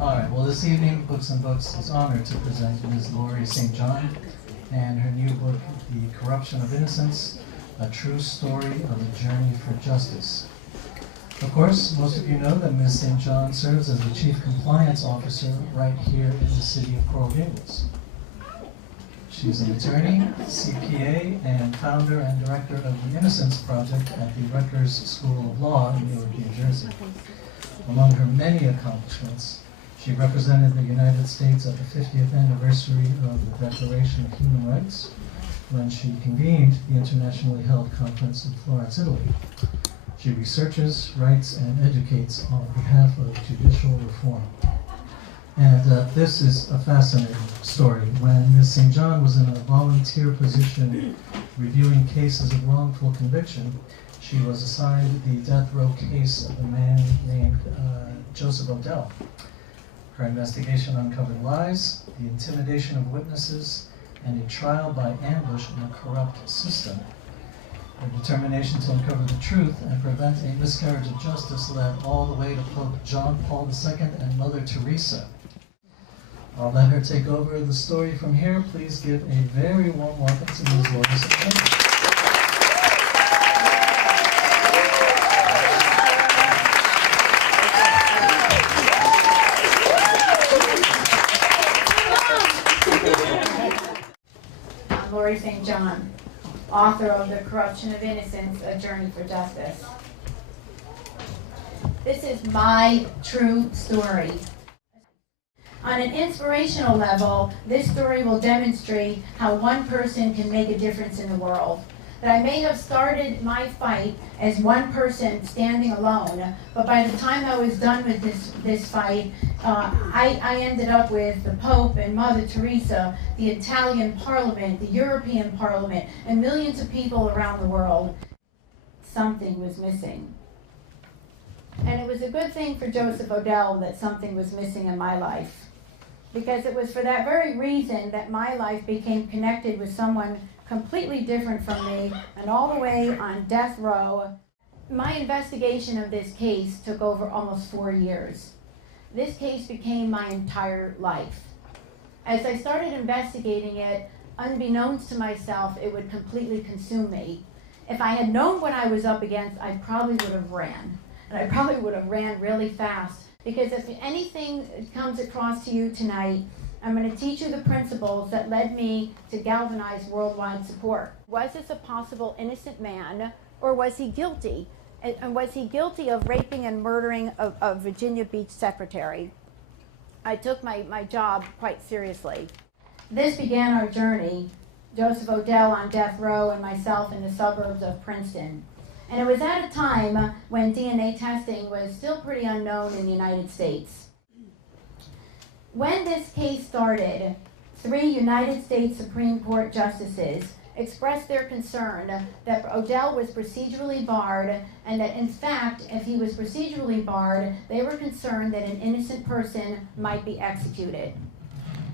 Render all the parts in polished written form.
All right, well, this evening, Books and Books is honored to present Ms. Laurie St. John and her new book, The Corruption of Innocence, A True Story of a Journey for Justice. Of course, most of you know that Ms. St. John serves as the Chief Compliance Officer right here in the city of Coral Gables. She's an attorney, CPA, and founder and director of the Innocence Project at the Rutgers School of Law in Newark, New Jersey. Among her many accomplishments, she represented the United States at the 50th anniversary of the Declaration of Human Rights when she convened the internationally held conference in Florence, Italy. She researches, writes, and educates on behalf of judicial reform. And this is a fascinating story. When Ms. St. John was in a volunteer position reviewing cases of wrongful conviction, she was assigned the death row case of a man named Joseph Odell. Her investigation uncovered lies, the intimidation of witnesses, and a trial by ambush in a corrupt system. Her determination to uncover the truth and prevent a miscarriage of justice led all the way to Pope John Paul II and Mother Teresa. I'll let her take over the story from here. Please give a very warm welcome to Ms. Laurie St. John. Laurie St. John, author of The Corruption of Innocence, A Journey for Justice. This is my true story. On an inspirational level, this story will demonstrate how one person can make a difference in the world. That I may have started my fight as one person standing alone, but by the time I was done with this fight, I ended up with the Pope and Mother Teresa, the Italian Parliament, the European Parliament, and millions of people around the world. Something was missing. And it was a good thing for Joseph Odell that something was missing in my life, because it was for that very reason that my life became connected with someone completely different from me and all the way on death row. My investigation of this case took over almost 4 years. This case became my entire life. As I started investigating it, unbeknownst to myself, it would completely consume me. If I had known what I was up against, I probably would have ran. And I probably would have ran really fast. Because if anything comes across to you tonight, I'm going to teach you the principles that led me to galvanize worldwide support. Was this a possible innocent man, or was he guilty? And was he guilty of raping and murdering a Virginia Beach secretary? I took my job quite seriously. This began our journey, Joseph Odell on death row and myself in the suburbs of Princeton. And it was at a time when DNA testing was still pretty unknown in the United States. When this case started, 3 United States Supreme Court justices expressed their concern that Odell was procedurally barred, and that in fact, if he was procedurally barred, they were concerned that an innocent person might be executed.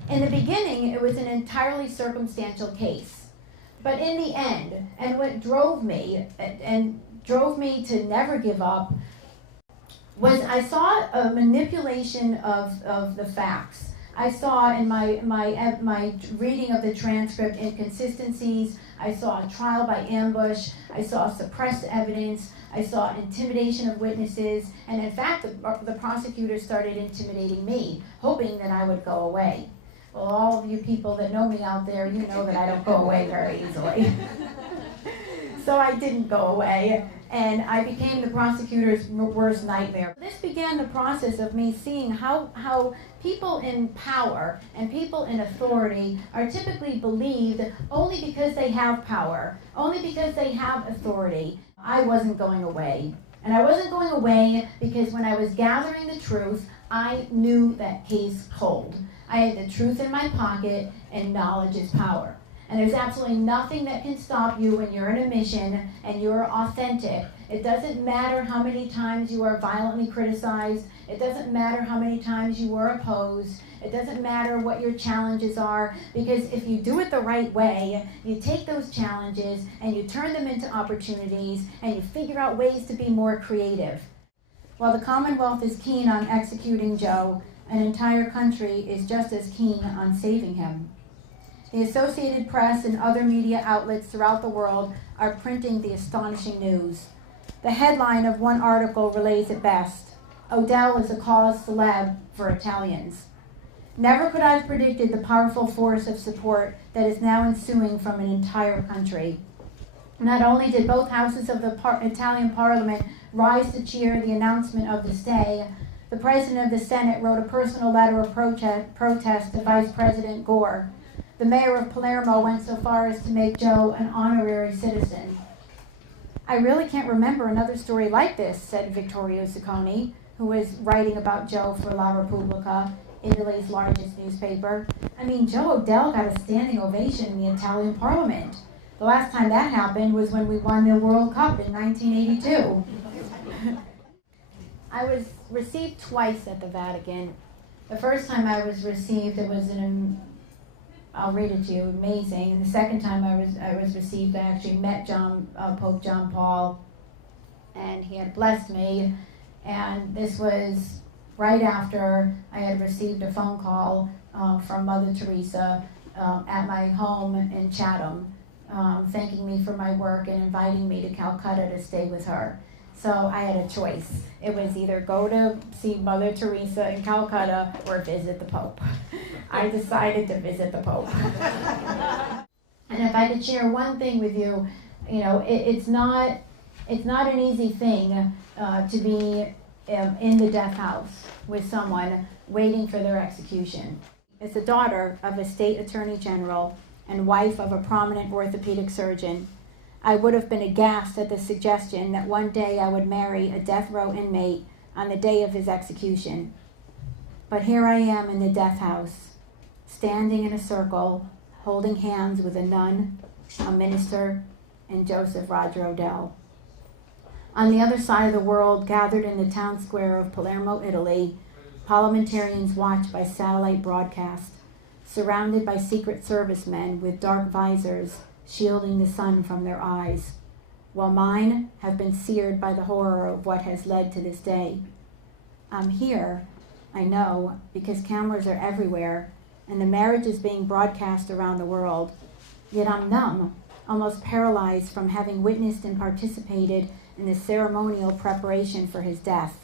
In the beginning, it was an entirely circumstantial case. But in the end, and what drove me to never give up, was I saw a manipulation of the facts. I saw in my reading of the transcript inconsistencies. I saw a trial by ambush. I saw suppressed evidence. I saw intimidation of witnesses. And in fact, the prosecutors started intimidating me, hoping that I would go away. Well, all of you people that know me out there, you know that I don't go away very easily. So I didn't go away, and I became the prosecutor's worst nightmare. This began the process of me seeing how people in power and people in authority are typically believed only because they have power, only because they have authority. I wasn't going away. And I wasn't going away because when I was gathering the truth, I knew that case cold. I had the truth in my pocket, and knowledge is power. And there's absolutely nothing that can stop you when you're in a mission and you're authentic. It doesn't matter how many times you are violently criticized. It doesn't matter how many times you were opposed. It doesn't matter what your challenges are, because if you do it the right way, you take those challenges and you turn them into opportunities and you figure out ways to be more creative. While the Commonwealth is keen on executing Joe, an entire country is just as keen on saving him. The Associated Press and other media outlets throughout the world are printing the astonishing news. The headline of one article relays it best: Odell is a cause célèbre for Italians. Never could I have predicted the powerful force of support that is now ensuing from an entire country. Not only did both houses of the Italian parliament rise to cheer the announcement of the stay, the president of the Senate wrote a personal letter of protest to Vice President Gore. The mayor of Palermo went so far as to make Joe an honorary citizen. I really can't remember another story like this, said Vittorio Ciccone, who was writing about Joe for La Repubblica, Italy's largest newspaper. I mean, Joe Odell got a standing ovation in the Italian parliament. The last time that happened was when we won the World Cup in 1982. I was received twice at the Vatican. The first time I was received, it was I'll read it to you, amazing. And the second time I was received, I actually met Pope John Paul, and he had blessed me. And this was right after I had received a phone call from Mother Teresa at my home in Chatham, thanking me for my work and inviting me to Calcutta to stay with her. So I had a choice. It was either go to see Mother Teresa in Calcutta or visit the Pope. I decided to visit the Pope. And if I could share one thing with you, it's not an easy thing to be in the death house with someone waiting for their execution. As the daughter of a state attorney general and wife of a prominent orthopedic surgeon, I would have been aghast at the suggestion that one day I would marry a death row inmate on the day of his execution. But here I am in the death house, standing in a circle, holding hands with a nun, a minister, and Joseph Roger Odell. On the other side of the world, gathered in the town square of Palermo, Italy, parliamentarians watch by satellite broadcast, surrounded by Secret Service men with dark visors shielding the sun from their eyes, while mine have been seared by the horror of what has led to this day. I'm here, I know, because cameras are everywhere, and the marriage is being broadcast around the world. Yet I'm numb, almost paralyzed from having witnessed and participated in the ceremonial preparation for his death.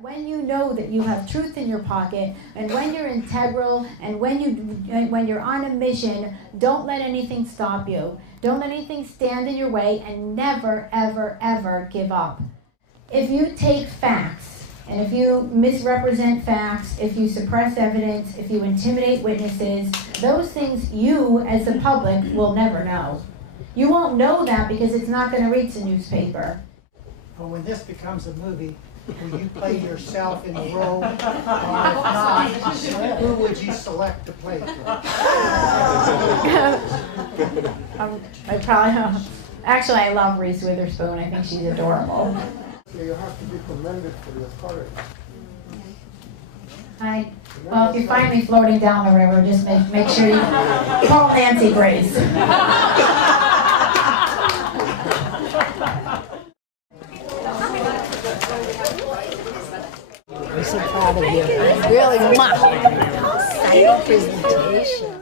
When you know that you have truth in your pocket, and when you're integral, and when you're on a mission, don't let anything stop you. Don't let anything stand in your way, and never, ever, ever give up. If you take facts, and if you misrepresent facts, if you suppress evidence, if you intimidate witnesses, those things you, as the public, will never know. You won't know that because it's not going to reach the newspaper. Well, when this becomes a movie, will you play yourself in the role? Or if not, who would you select to play it? Actually, I love Reese Witherspoon. I think she's adorable. So you have to be commended for your courage. Well, if you find me floating down the river, just make sure you call Nancy Grace. I'm so proud of you. Really, exciting presentation.